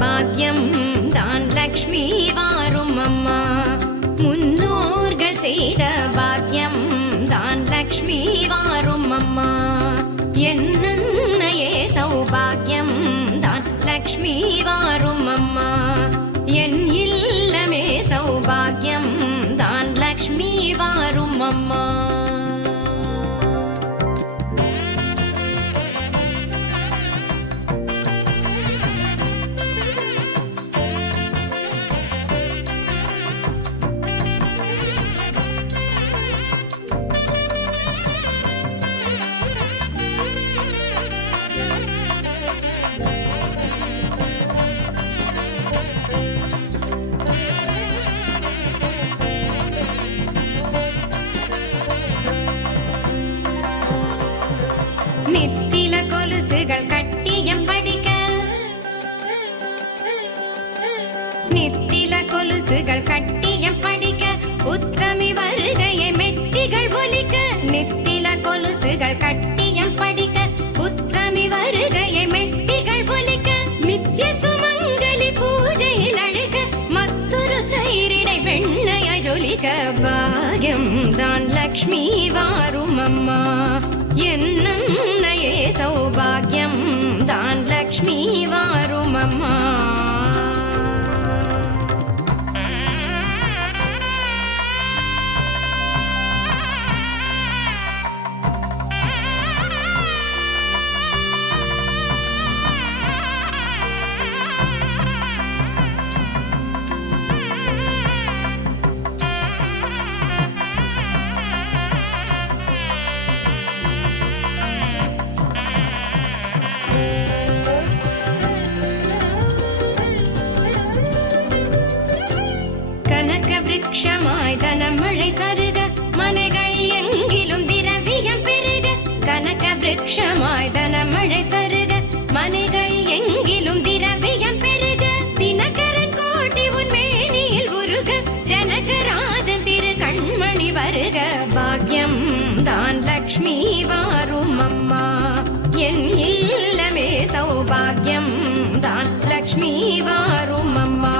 பாக்யம் தான் லக்ஷ்மி வாரும் அம்மா. முன்னோர்கள் செய்த பாக்யம் தான் லக்ஷ்மி வாரும் அம்மா. என்னையே சௌபாகியம் தான் லக்ஷ்மி வாரும் அம்மா. என் இல்லமே சௌபாகியம் தான் லக்ஷ்மி வாரும் அம்மா. நித்தில கொலுசுகள் கட்டியம் படிக்க, நித்தில கொலுசுகள் கட்டியம் படிக்க, உத்தமி வருகையை மெட்டிகள் ஒலிக்க. நித்தில கொலுசுகள் கட்டியம் படிக்க, உத்தமி வருகையை மெட்டிகள் ஒலிக்க. நித்திய சுமங்கலி பூஜையில் அழுக, மற்றொரு தயிரிடை வெண்ணைய ஜொலிக்க. பாக்யம் தான் லக்ஷ்மி வாரும் அம்மா. என்னையே சௌபாகியம் தான் லக்ஷ்மி வாரும் அம்மா. விருட்சமாய் தனமழை தருக, மனைகள் எங்கிலும் திரவியம் பெருக. கனக விருட்சமாய் தனமழை தருக, மனைகள் எங்கிலும் திரவியம் பெருக. தினகரன் கோட்டி உன் மேனியில் உருக, ஜனகராஜன் திரு கண்மணி வருக. பாக்யம் தான் லக்ஷ்மி வாரும் அம்மா. என் இல்லமே சௌபாகியம் தான் லக்ஷ்மி வாரும் அம்மா.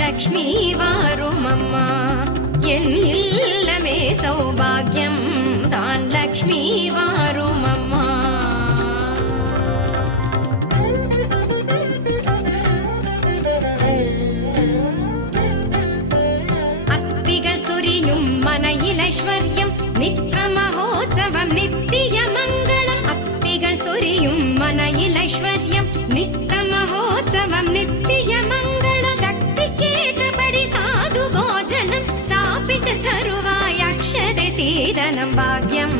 லக்ஷ்மி வாரும் அம்மா. என் இல்லமே சௌபாகியம் தான் லக்ஷ்மி வாரும் அம்மா. அத்திகள் சொரியும் மனையில் ஐஸ்வர்யம், நித்த மகோத்சவம் நித்திய மங்களம். அத்திகள் சொரியும் மனையில் ஐஸ்வர்யம், நித்த மகோத்சவம் நித்திய மங்களம். சக்தி கேட்டபடி சாது போஜனம் சாப்பிட்டு தருவாய் அக்ஷதை சீதனம். பாக்யம்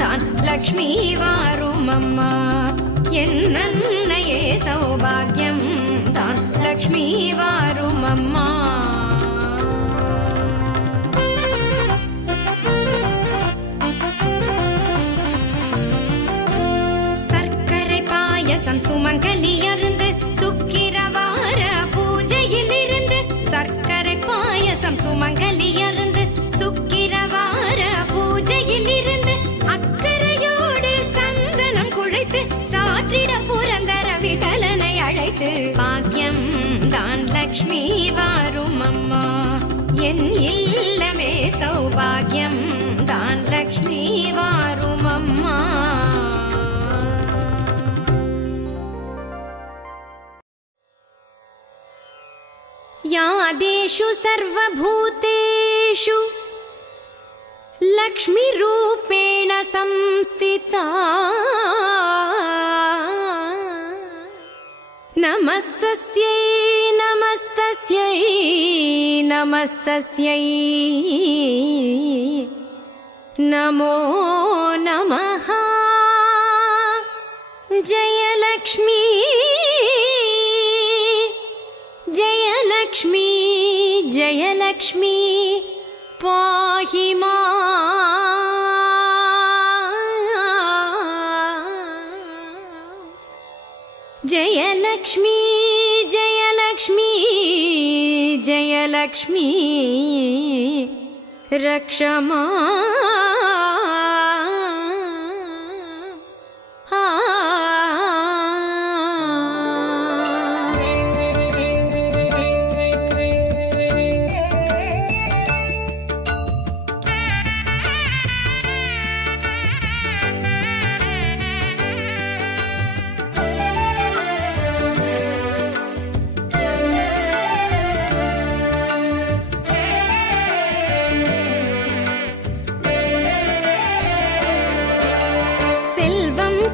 தான் லக்ஷ்மி வாரும் அம்மா. என்னையே சௌபாகியம் தான் லக்ஷ்மி வாரும் அம்மா. சர்க்கரை பாயசம் சுமங்கலி அருந்து சுக்கிரவார பூஜையில் இருந்து. சர்க்கரை பாயசம் சுமங்கலி அருந்து சுக்கிரவார பூஜையில் இருந்து. அக்கறையோடு சந்தனம் குழைத்து சாற்றிட புரந்தர விடலனை அழைத்து. பாக்யம் தான் லக்ஷ்மி வாரும் அம்மா. என் இல்லமே சௌபாகியம் தான் லக்ஷ்மி வாரும் அம்மா. यादेषु सर्वभूतेषु लक्ष्मीरूपेण संस्थिता. नमस्तस्यै नमस्तस्यै नमस्तस्यै नमो नमः. ஜெயலக்ஷ்மி ஜெயலக்ஷ்மி ஜெயலக்ஷ்மி பாஹி ஜெயலக்ஷ்மி ஜெயலக்ஷ்மி ஜெயலக்ஷ்மி ரக்ஷமா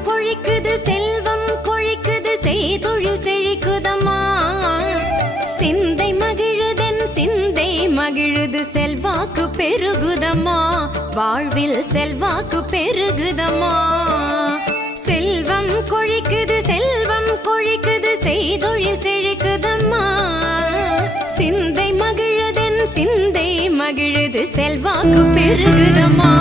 கொழிக்குது செல்வம் கொழிக்குது செய்தொழில் செழிக்குதம்மா சிந்தை மகிழுதென் சிந்தை மகிழுது செல்வாக்கு பெருகுதம்மா வாழ்வில் செல்வாக்கு பெருகுதம்மா செல்வம் கொழிக்குது செய்தொழில் செழிக்குதம்மா சிந்தை மகிழுதென் சிந்தை மகிழுது செல்வாக்கு பெருகுதம்மா